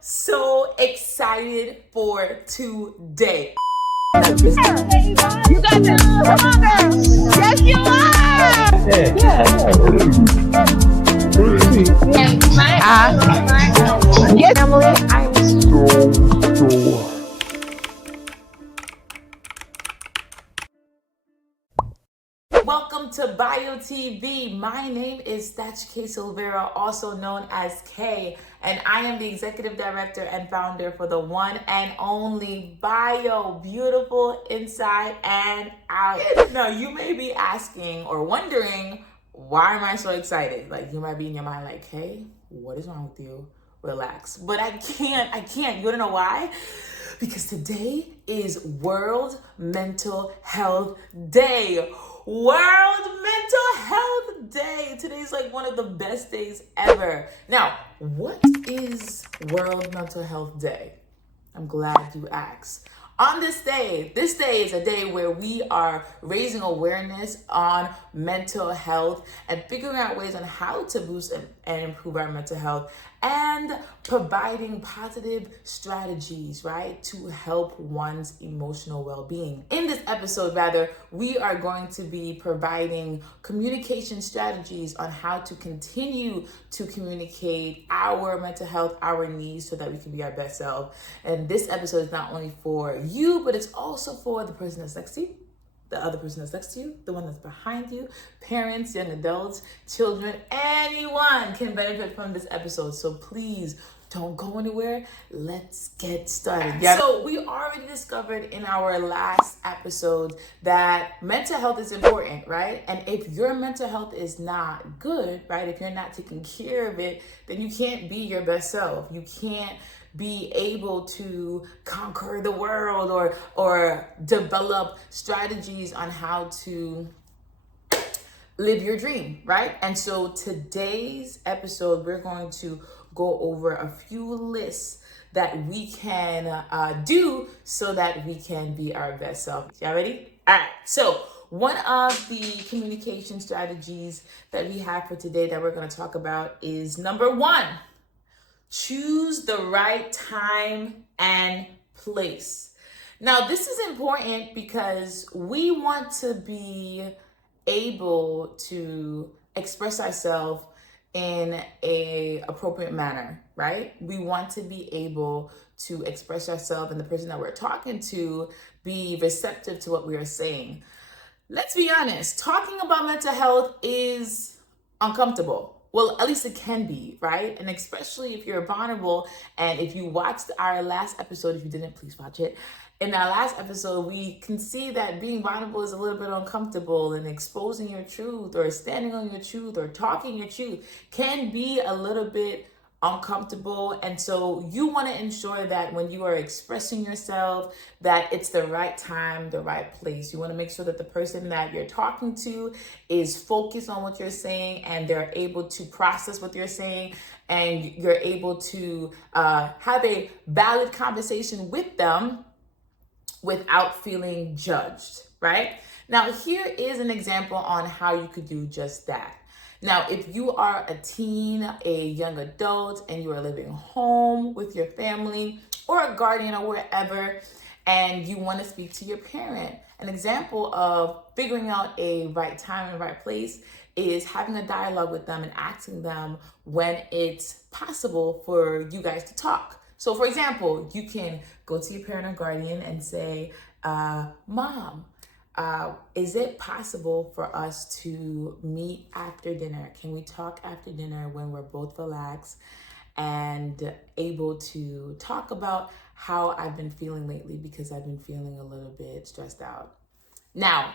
so excited for today. You got this. Come on, girl. Yes, you are. Yes, Emily. Welcome to Bio TV. My name is Thatch K. Silvera, also known as K, and I am the executive director and founder for the one and only Bio, beautiful inside and out. Now, you may be asking or wondering, why am I so excited? Like, you might be in your mind like, hey, what is wrong with you? Relax. But I can't. You wanna know why? Because today is World Mental Health Day. World Mental Health Day. Today's like one of the best days ever. Now, what is World Mental Health Day? I'm glad you asked. On this day is a day where we are raising awareness on mental health and figuring out ways on how to boost and improve our mental health and providing positive strategies, right, to help one's emotional well-being. In this episode, we are going to be providing communication strategies on how to continue to communicate our mental health, our needs, so that we can be our best self. And this episode is not only for you, but it's also for the person that's next to you, the other person that's next to you, the one that's behind you, parents, young adults, children, anyone can benefit from this episode. So please don't go anywhere. Let's get started. Yeah. So we already discovered in our last episode that mental health is important, right? And if your mental health is not good, right, if you're not taking care of it, then you can't be your best self. You can't be able to conquer the world or develop strategies on how to live your dream, right? And so today's episode, we're going to go over a few lists that we can do so that we can be our best self. Y'all ready? All right. So one of the communication strategies that we have for today that we're going to talk about is number one. Choose the right time and place. Now, this is important because we want to be able to express ourselves in a appropriate manner, right? We want to be able to express ourselves and the person that we're talking to be receptive to what we are saying. Let's be honest, talking about mental health is uncomfortable. Well, at least it can be, right? And especially if you're vulnerable. And if you watched our last episode, if you didn't, please watch it. In our last episode, we can see that being vulnerable is a little bit uncomfortable, and exposing your truth or standing on your truth or talking your truth can be a little bit uncomfortable. And so you want to ensure that when you are expressing yourself, that it's the right time, the right place. You want to make sure that the person that you're talking to is focused on what you're saying and they're able to process what you're saying, and you're able to have a valid conversation with them without feeling judged, right? Now, here is an example on how you could do just that. Now, if you are a teen, a young adult, and you are living home with your family or a guardian or wherever, and you want to speak to your parent, an example of figuring out a right time and right place is having a dialogue with them and asking them when it's possible for you guys to talk. So, for example, you can go to your parent or guardian and say, Mom, is it possible for us to meet after dinner? Can we talk after dinner when we're both relaxed and able to talk about how I've been feeling lately, because I've been feeling a little bit stressed out? Now,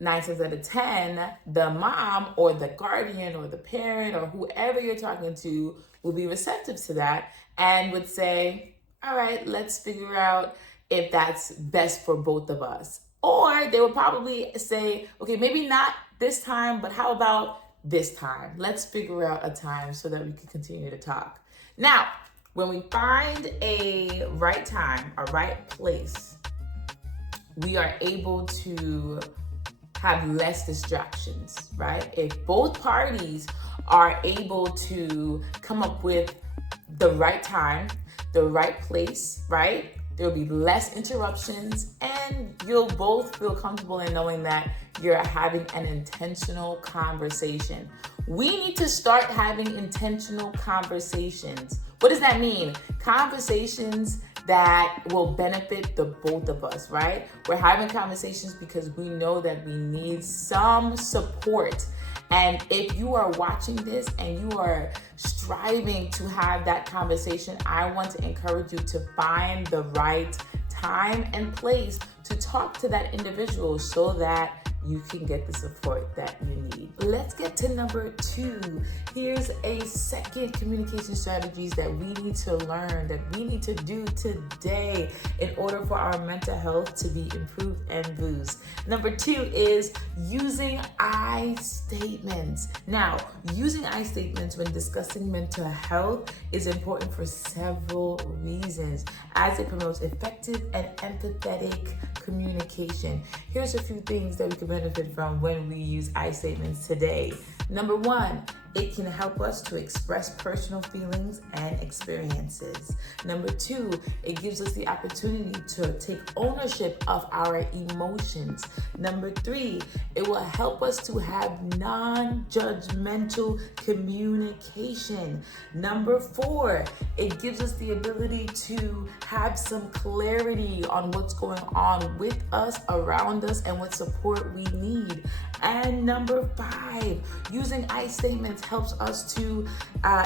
9 times out of 10, the mom or the guardian or the parent or whoever you're talking to will be receptive to that and would say, all right, let's figure out if that's best for both of us. Or they would probably say, okay, maybe not this time, but how about this time? Let's figure out a time so that we can continue to talk. Now, when we find a right time, a right place, we are able to have less distractions, right? If both parties are able to come up with the right time, the right place, right? There'll be less interruptions, and you'll both feel comfortable in knowing that you're having an intentional conversation. We need to start having intentional conversations. What does that mean? Conversations that will benefit the both of us, right? We're having conversations because we know that we need some support. And if you are watching this and you are striving to have that conversation, I want to encourage you to find the right time and place to talk to that individual so that you can get the support that you need. Let's get to number 2. Here's a second communication strategies that we need to learn, that we need to do today in order for our mental health to be improved and boosted. Number 2 is using I statements. Now, using I statements when discussing mental health is important for several reasons, as it promotes effective and empathetic communication. Here's a few things that we can benefit from when we use I statements today. Number 1, it can help us to express personal feelings and experiences. Number 2, it gives us the opportunity to take ownership of our emotions. Number 3, it will help us to have non-judgmental communication. Number 4, it gives us the ability to have some clarity on what's going on with us, around us, and what support we need. And number 5, using I statements helps us to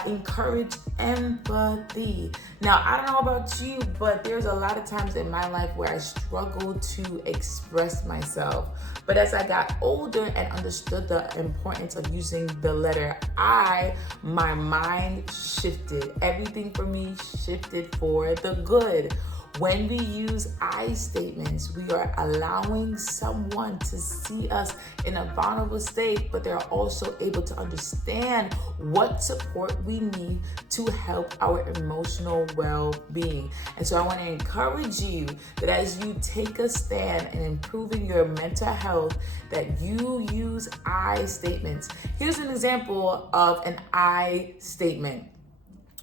encourage empathy. Now, I don't know about you, but there's a lot of times in my life where I struggled to express myself. But as I got older and understood the importance of using the letter I, my mind shifted. Everything for me shifted for the good. When we use I statements, we are allowing someone to see us in a vulnerable state, but they're also able to understand what support we need to help our emotional well-being. And so I want to encourage you that as you take a stand in improving your mental health, that you use I statements. Here's an example of an I statement.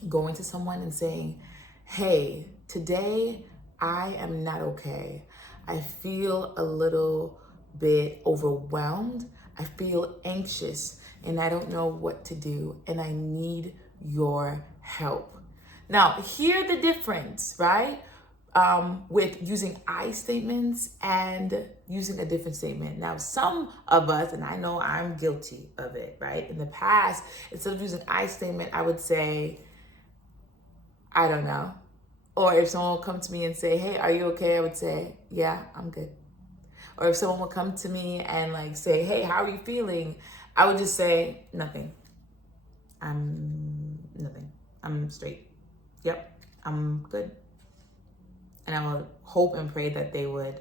Going to someone and saying, "Hey, today, I am not okay. I feel a little bit overwhelmed. I feel anxious and I don't know what to do and I need your help." Now, hear the difference, right? With using I statements and using a different statement. Now, some of us, and I know I'm guilty of it, right? In the past, instead of using I statement, I would say, "I don't know." Or if someone would come to me and say, "Hey, are you okay?" I would say, "Yeah, I'm good." Or if someone would come to me and like say, "Hey, how are you feeling?" I would just say, "Nothing. I'm nothing. I'm straight. Yep, I'm good." And I would hope and pray that they would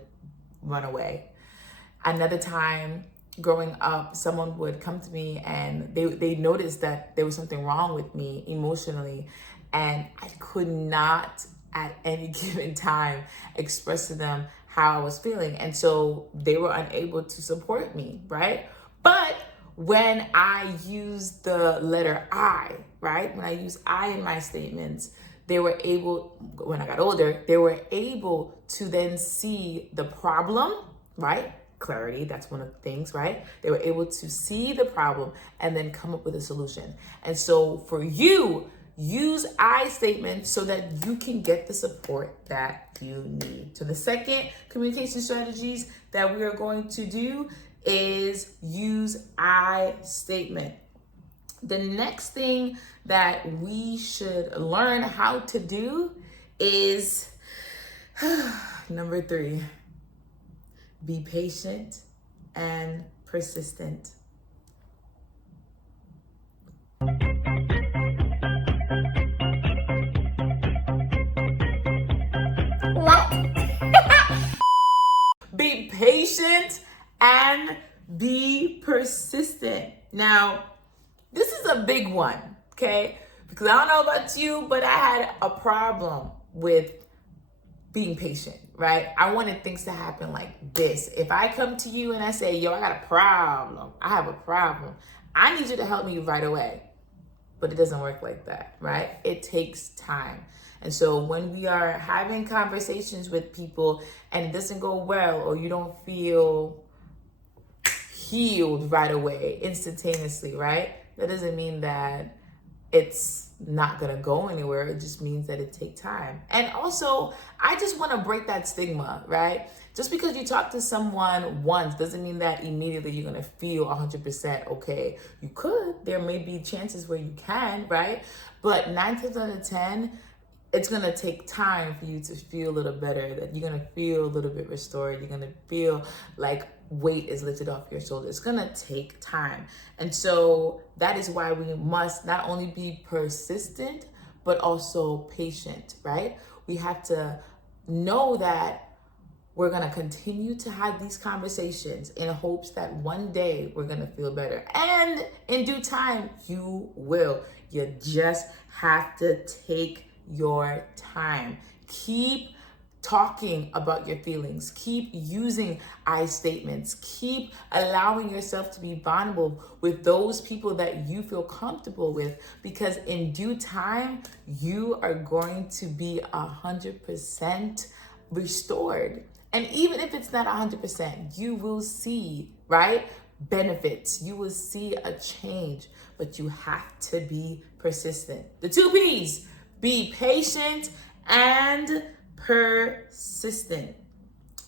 run away. Another time growing up, someone would come to me and they noticed that there was something wrong with me emotionally, and I could not at any given time express to them how I was feeling. And so they were unable to support me, right? But when I use the letter I, right? When I use I in my statements, they were able, when I got older, they were able to then see the problem, right? Clarity, that's one of the things, right? They were able to see the problem and then come up with a solution. And so for you, use I statements so that you can get the support that you need. So the second communication strategies that we are going to do is use I statement. The next thing that we should learn how to do is number 3, be patient and persistent. Be patient and be persistent. Now, this is a big one, okay? Because I don't know about you, but I had a problem with being patient, right? I wanted things to happen like this. If I come to you and I say, "Yo, I got a problem. I have a problem. I need you to help me right away." but it doesn't work like that, right? It takes time. And so when we are having conversations with people and it doesn't go well, or you don't feel healed right away, instantaneously, right? That doesn't mean that it's not gonna go anywhere. It just means that it takes time. And also, I just wanna break that stigma, right? Just because you talk to someone once doesn't mean that immediately you're gonna feel 100% okay. You could, there may be chances where you can, right? But 9 times out of 10, it's gonna take time for you to feel a little better, that you're gonna feel a little bit restored. You're gonna feel like weight is lifted off your shoulders. It's gonna take time. And so that is why we must not only be persistent, but also patient, right? We have to know that we're gonna continue to have these conversations in hopes that one day we're gonna feel better. And in due time, you will. You just have to take your time. Keep talking about your feelings. Keep using I statements. Keep allowing yourself to be vulnerable with those people that you feel comfortable with, because in due time, you are going to be 100% restored. And even if it's not 100%, you will see, right, benefits. You will see a change, but you have to be persistent. The 2 P's: be patient and persistent.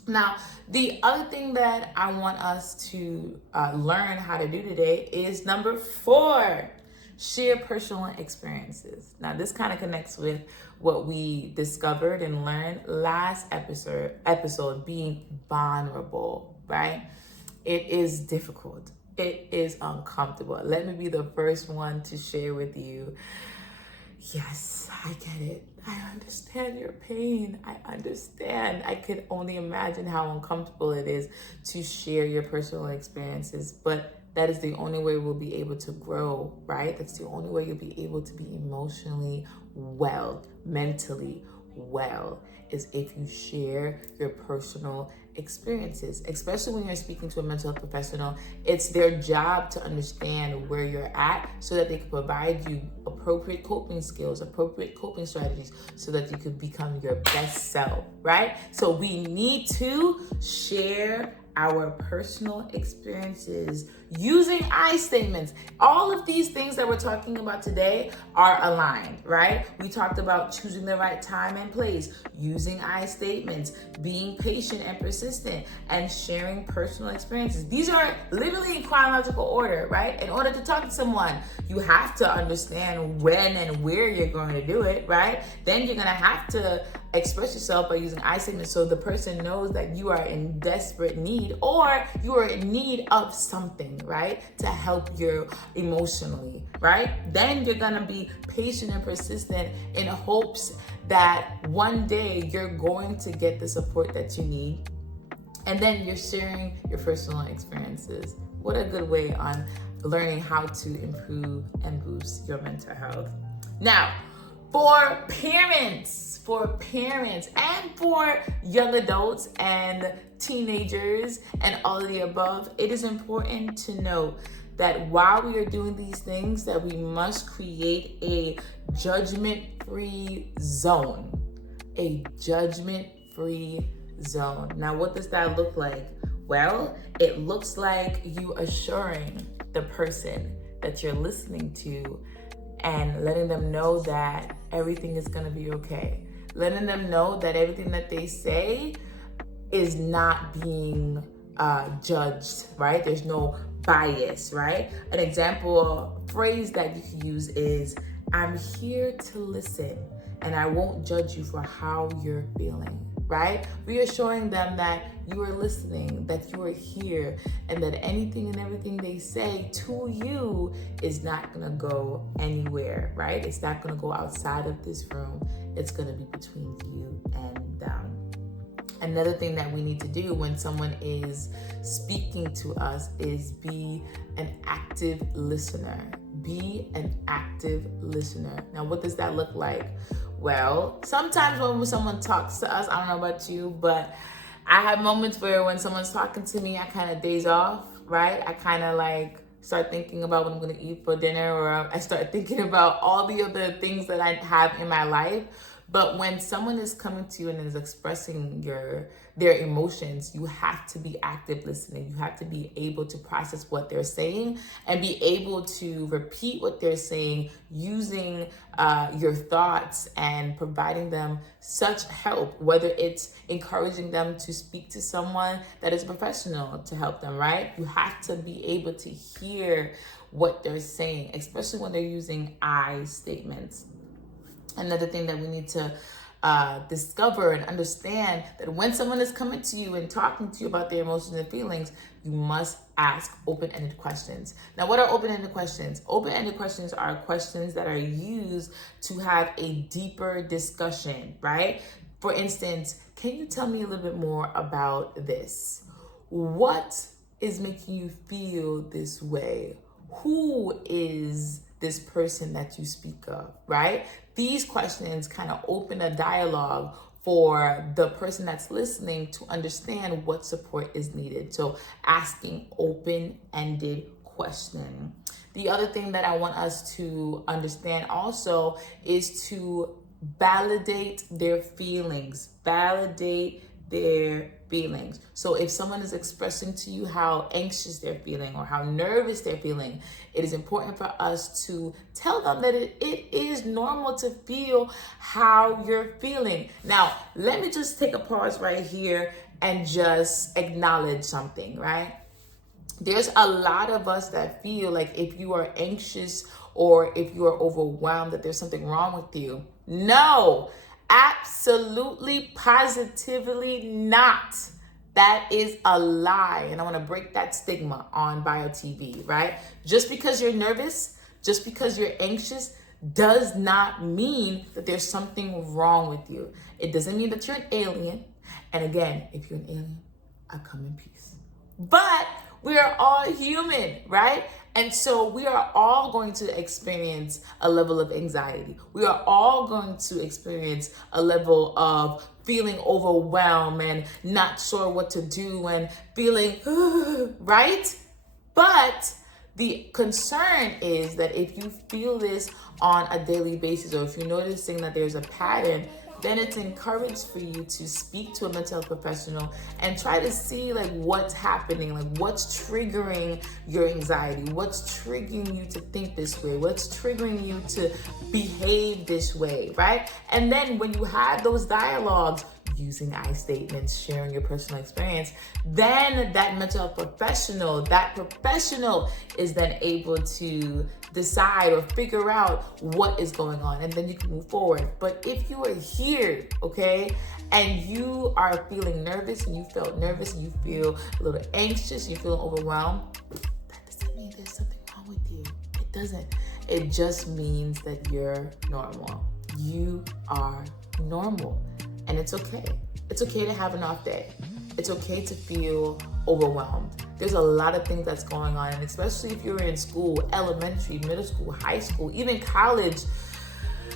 Now, the other thing that I want us to learn how to do today is number 4, share personal experiences. Now, this kind of connects with what we discovered and learned last episode, being vulnerable, right? It is difficult. It is uncomfortable. Let me be the first one to share with you. Yes, I get it. I understand your pain. I understand. I could only imagine how uncomfortable it is to share your personal experiences, but that is the only way we'll be able to grow, right? That's the only way you'll be able to be emotionally well, mentally well, is if you share your personal experiences, especially when you're speaking to a mental health professional. It's their job to understand where you're at so that they can provide you appropriate coping skills, appropriate coping strategies, so that you can become your best self, right? So we need to share our personal experiences using I statements. All of these things that we're talking about today are aligned, right? We talked about choosing the right time and place, using I statements, being patient and persistent, and sharing personal experiences. These are literally in chronological order, right? In order to talk to someone, you have to understand when and where you're going to do it, right? Then you're going to have to express yourself by using I statements so the person knows that you are in desperate need, or you are in need of something, right, to help you emotionally, right? Then you're gonna be patient and persistent in hopes that one day you're going to get the support that you need. And then you're sharing your personal experiences. What a good way on learning how to improve and boost your mental health. Now, for parents and for young adults and teenagers and all of the above, it is important to know that while we are doing these things, that we must create a judgment-free zone. A judgment-free zone. Now, what does that look like? Well, it looks like you assuring the person that you're listening to and letting them know that everything is gonna be okay. Letting them know that everything that they say is not being judged, right? There's no bias, right? An example phrase that you can use is, I'm here to listen and I won't judge you for how you're feeling, right? Reassuring them that you are listening, that you are here, and that anything and everything they say to you is not gonna go anywhere, right? It's not gonna go outside of this room. It's gonna be between you and them. Another thing that we need to do when someone is speaking to us is be an active listener. Be an active listener. Now, what does that look like? Well, sometimes when someone talks to us, I don't know about you, but I have moments where when someone's talking to me, I kind of daze off, right? I kind of like start thinking about what I'm gonna eat for dinner, or I start thinking about all the other things that I have in my life. But when someone is coming to you and is expressing their emotions, you have to be active listening. You have to be able to process what they're saying and be able to repeat what they're saying using your thoughts and providing them such help, whether it's encouraging them to speak to someone that is a professional to help them, right? You have to be able to hear what they're saying, especially when they're using I statements. Another thing that we need to discover and understand, that when someone is coming to you and talking to you about their emotions and feelings, you must ask open-ended questions. Now, what are open-ended questions? Open-ended questions are questions that are used to have a deeper discussion, right? For instance, can you tell me a little bit more about this? What is making you feel this way? Who is this person that you speak of, right? These questions kind of open a dialogue for the person that's listening to understand what support is needed. So asking open-ended questions. The other thing that I want us to understand also is to validate their feelings. Validate their feelings. So if someone is expressing to you how anxious they're feeling or how nervous they're feeling, it is important for us to tell them that it is normal to feel how you're feeling. Now, let me just take a pause right here and just acknowledge something, right? There's a lot of us that feel like if you are anxious or if you are overwhelmed, that there's something wrong with you. No, absolutely, positively not. That is a lie. And I want to break that stigma on BioTV, right? Just because you're nervous, just because you're anxious, does not mean that there's something wrong with you. It doesn't mean that you're an alien. And again, if you're an alien, I come in peace. But we are all human, right? And so we are all going to experience a level of anxiety. We are all going to experience a level of feeling overwhelmed and not sure what to do and feeling, right? But the concern is that if you feel this on a daily basis, or if you're noticing that there's a pattern, then it's encouraged for you to speak to a mental health professional and try to see like what's happening, like what's triggering your anxiety, what's triggering you to think this way, what's triggering you to behave this way, right? And then when you have those dialogues, using I statements, sharing your personal experience, then that mental health professional, that professional is then able to decide or figure out what is going on, and then you can move forward. But if you are here, okay, and you are feeling nervous and you felt nervous and you feel a little anxious, you feel overwhelmed, that doesn't mean there's something wrong with you. It doesn't. It just means that you're normal. You are normal. And it's okay. It's okay to have an off day. It's okay to feel overwhelmed. There's a lot of things that's going on, and especially if you're in school, elementary, middle school, high school, even college,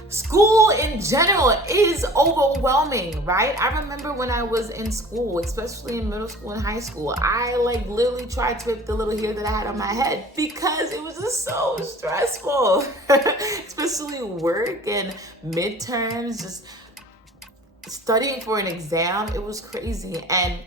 school in general is overwhelming, right? I remember when I was in school, especially in middle school and high school, I like literally tried to rip the little hair that I had on my head because it was just so stressful, especially work and midterms, just studying for an exam. It was crazy. And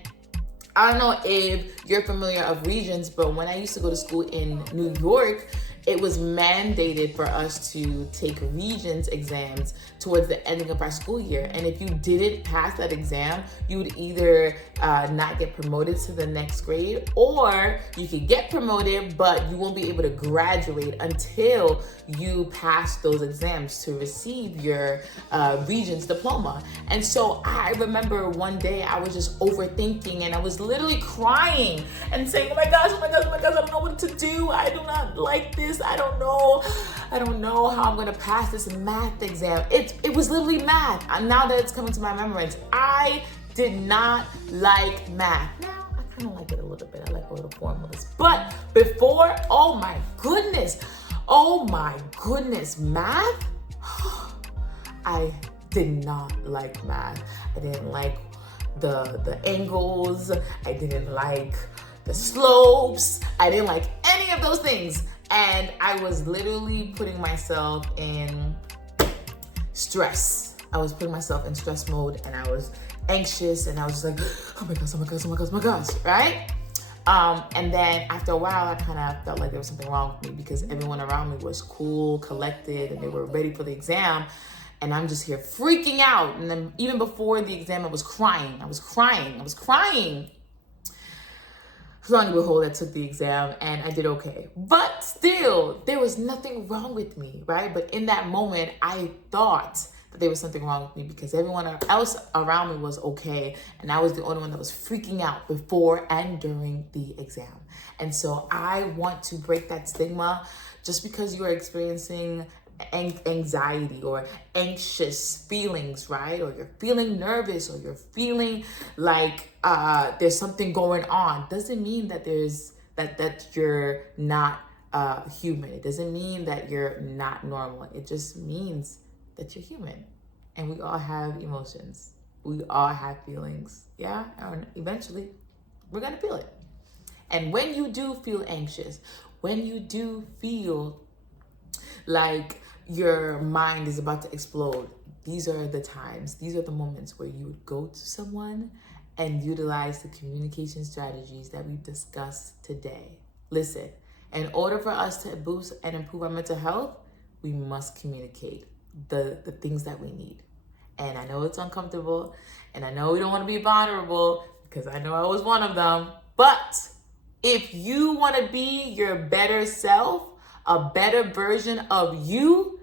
I don't know if you're familiar of Regents, but when I used to go to school in New York, it was mandated for us to take Regents exams towards the ending of our school year. And if you didn't pass that exam, you would either not get promoted to the next grade, or you could get promoted, but you won't be able to graduate until you pass those exams to receive your Regents diploma. And so I remember one day I was just overthinking, and I was literally crying and saying, oh my gosh, I don't know what to do. I do not like this. I don't know how I'm gonna pass this math exam. It was literally math. Now that it's coming to my remembrance, I did not like math. Now I kind of like it a little bit. I like a little formulas. But before, oh my goodness, math. I did not like math. I didn't like the angles. I didn't like the slopes. I didn't like any of of those things. And I was literally putting myself in stress. I was putting myself in stress mode, and I was anxious, and I was just like, oh my gosh, oh my gosh, oh my gosh, oh my gosh, right? And then after a while, I kind of felt like there was something wrong with me because everyone around me was cool, collected, and they were ready for the exam. And I'm just here freaking out. And then even before the exam, I was crying. So long and behold, I took the exam and I did okay. But still, there was nothing wrong with me, right? But in that moment, I thought that there was something wrong with me because everyone else around me was okay. And I was the only one that was freaking out before and during the exam. And so I want to break that stigma. Just because you are experiencing anxiety or anxious feelings, right? Or you're feeling nervous, or you're feeling like there's something going on, doesn't mean that that you're not human. It doesn't mean that you're not normal. It just means that you're human, and we all have emotions. We all have feelings, yeah? And eventually, we're gonna feel it. And when you do feel anxious, when you do feel like your mind is about to explode, these are the times, these are the moments where you would go to someone and utilize the communication strategies that we've discussed today. Listen, in order for us to boost and improve our mental health, we must communicate the things that we need. And I know it's uncomfortable, and I know we don't want to be vulnerable, because I know I was one of them. But if you want to be your better self, a better version of you,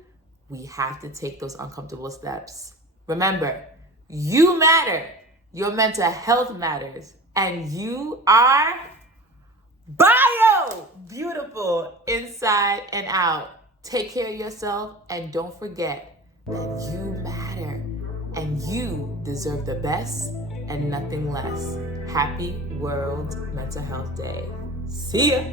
we have to take those uncomfortable steps. Remember, you matter. Your mental health matters. And you are bio beautiful inside and out. Take care of yourself, and don't forget that you matter and you deserve the best and nothing less. Happy World Mental Health Day. See ya.